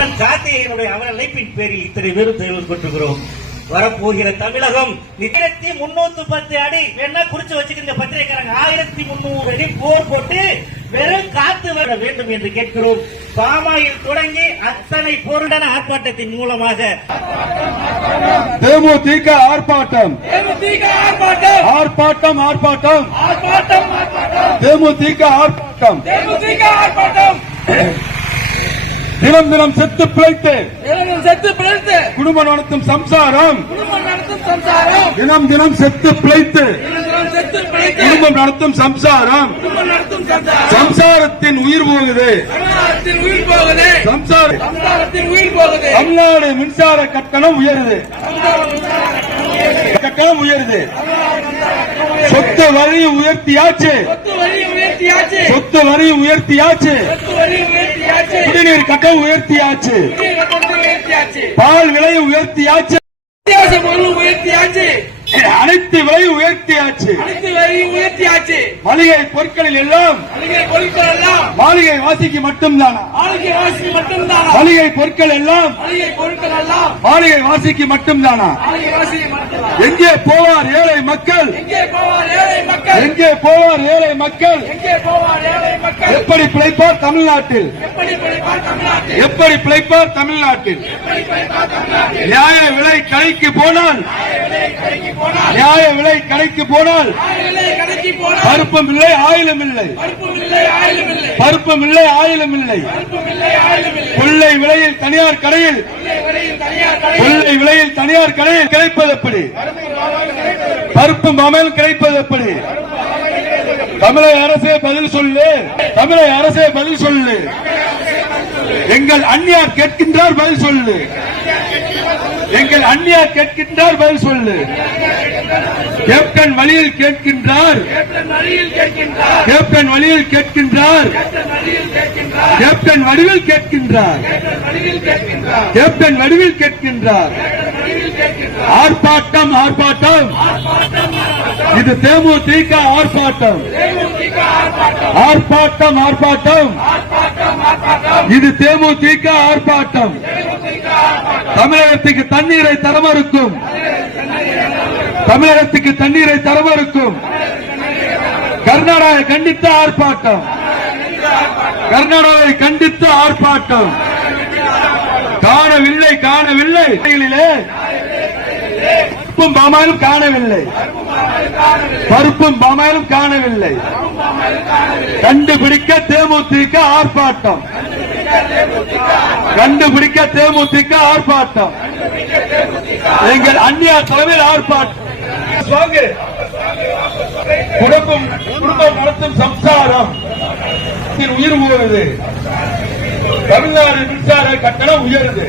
அண்ணன் கார்த்திகேயனுடைய அவர் அழைப்பின் பேரில் இத்தனை பேரும் தேர்வு கொண்டிருக்கிறோம் வரப்போகிற தமிழகம் ஆயிரத்தி முன்னூத்தி பத்து அடி வேணா குறிச்சு வச்சுக்கிற பத்திரிகைக்காரங்க ஆயிரத்தி முன்னூறு அடி போர் போட்டு வெறும் காத்து வர வேண்டும் என்று கேட்கிறோம். பாமாயில் தொடங்கி அத்தனை பொருடன ஆர்ப்பாட்டத்தின் மூலமாக. தேமுதிக ஆர்ப்பாட்டம். தேமுதிக ஆர்ப்பாட்டம். ஆர்ப்பாட்டம் ஆர்ப்பாட்டம். ஆர்ப்பாட்டம் ஆர்ப்பாட்டம். தேமுதிக ஆர்ப்பாட்டம். தேமுதிக ஆர்ப்பாட்டம். தினம் தினம் செத்து பிழைத்து செத்து பிழைத்து குடும்பம் நடத்தும் சம்சாரம். தினம் தினம் செத்து பிழைத்து குடும்பம் நடத்தும் சம்சாரம். சம்சாரத்தின் உயிர் போகுது. தமிழ்நாடு மின்சார கட்டணம் உயருது. கட்டணம் உயருது. சொத்து வரி உயர்த்தியாச்சு. சொத்து வரி உயர்த்தியாச்சு. குடிநீர் கட்டணம் உயர்த்தியாச்சு. பால் விலை உயர்த்தியாச்சு. அனைத்து விலை உயர்த்தியாச்சு. அனைத்து வரி உயர்த்தியாச்சு. மளிகை பொருட்களில் எல்லாம் மளிகை பொருட்கள் எல்லாம் மாளிகை வாசிக்கு மட்டும்தானா? ஆளுகை வாசி மட்டும்தான்? மளிகை பொருட்கள் எல்லாம் மளிகை பொருட்கள் எல்லாம் மாளிகை வாசிக்கு மட்டும்தானா? எங்கே போவார் ஏழை மக்கள்? எங்கே போவார் ஏழை மக்கள்? எங்கே போவார் ஏழை மக்கள்? எங்கே போவார் ஏழை மக்கள்? எப்படி பிழைப்பார் தமிழ்நாட்டில்? எப்படி படிப்பார் தமிழ்நாட்டில்? எப்படி பிழைப்பார் தமிழ்நாட்டில்? நியாய விலை கடைக்கு போனால்? நியாய விலை கடைக்கு போனால்? பருப்பும் இல்லை ஆயிலும் இல்லை. பருப்பும் இல்லை ஆயிலும் இல்லை. கொள்ளை விலையில் தனியார் கடையில் கொள்ளை விலையில் தனியார் கடையில் கிடைப்பது எப்படி? பருப்பு மாமலும் கிடைப்பது எப்படி? தமிழக அரசே பதில் சொல்லு. தமிழக அரசே பதில் சொல்லு. எங்கள் அந்நியார் கேட்கின்றார் பதில் சொல்லு. எங்கள் அண்ணியா கேட்கின்றார் பதில் சொல்லு. கேப்டன் வழியில் கேட்கின்றார். கேப்டன் வழியில் கேட்கின்றார். கேப்டன் வடிவில் கேட்கின்றார். கேப்டன் வடிவில் கேட்கின்றார். ஆர்ப்பாட்டம் ஆர்ப்பாட்டம். இது தேமுதிக ஆர்ப்பாட்டம். ஆர்ப்பாட்டம் ஆர்ப்பாட்டம். இது தேமுதிக ஆர்ப்பாட்டம். தமிழகத்துக்கு தண்ணீரை தரமறுக்கும். தமிழகத்துக்கு தண்ணீரை தரமறுக்கும். கர்நாடகா கண்டித்த ஆர்ப்பாட்டம். கர்நாடகாவை கண்டித்து ஆர்ப்பாட்டம். காணவில்லை காணவில்லை. பருப்பும் பாமாயிலும் காணவில்லை. பருப்பும் பாமாயிலும் காணவில்லை. கண்டுபிடிக்க தேமுதிக ஆர்ப்பாட்டம். கண்டுபிடிக்க தேமுதிக ஆர்ப்பாட்டம். எங்கள் அந்நியா தலைமையில் ஆர்ப்பாட்டம். குடும்பம் குடும்பம் நடத்தும் சம்சாரம். உயிர் போகுது தமிழ்நாடு மின்சார கட்டணம் உயருது.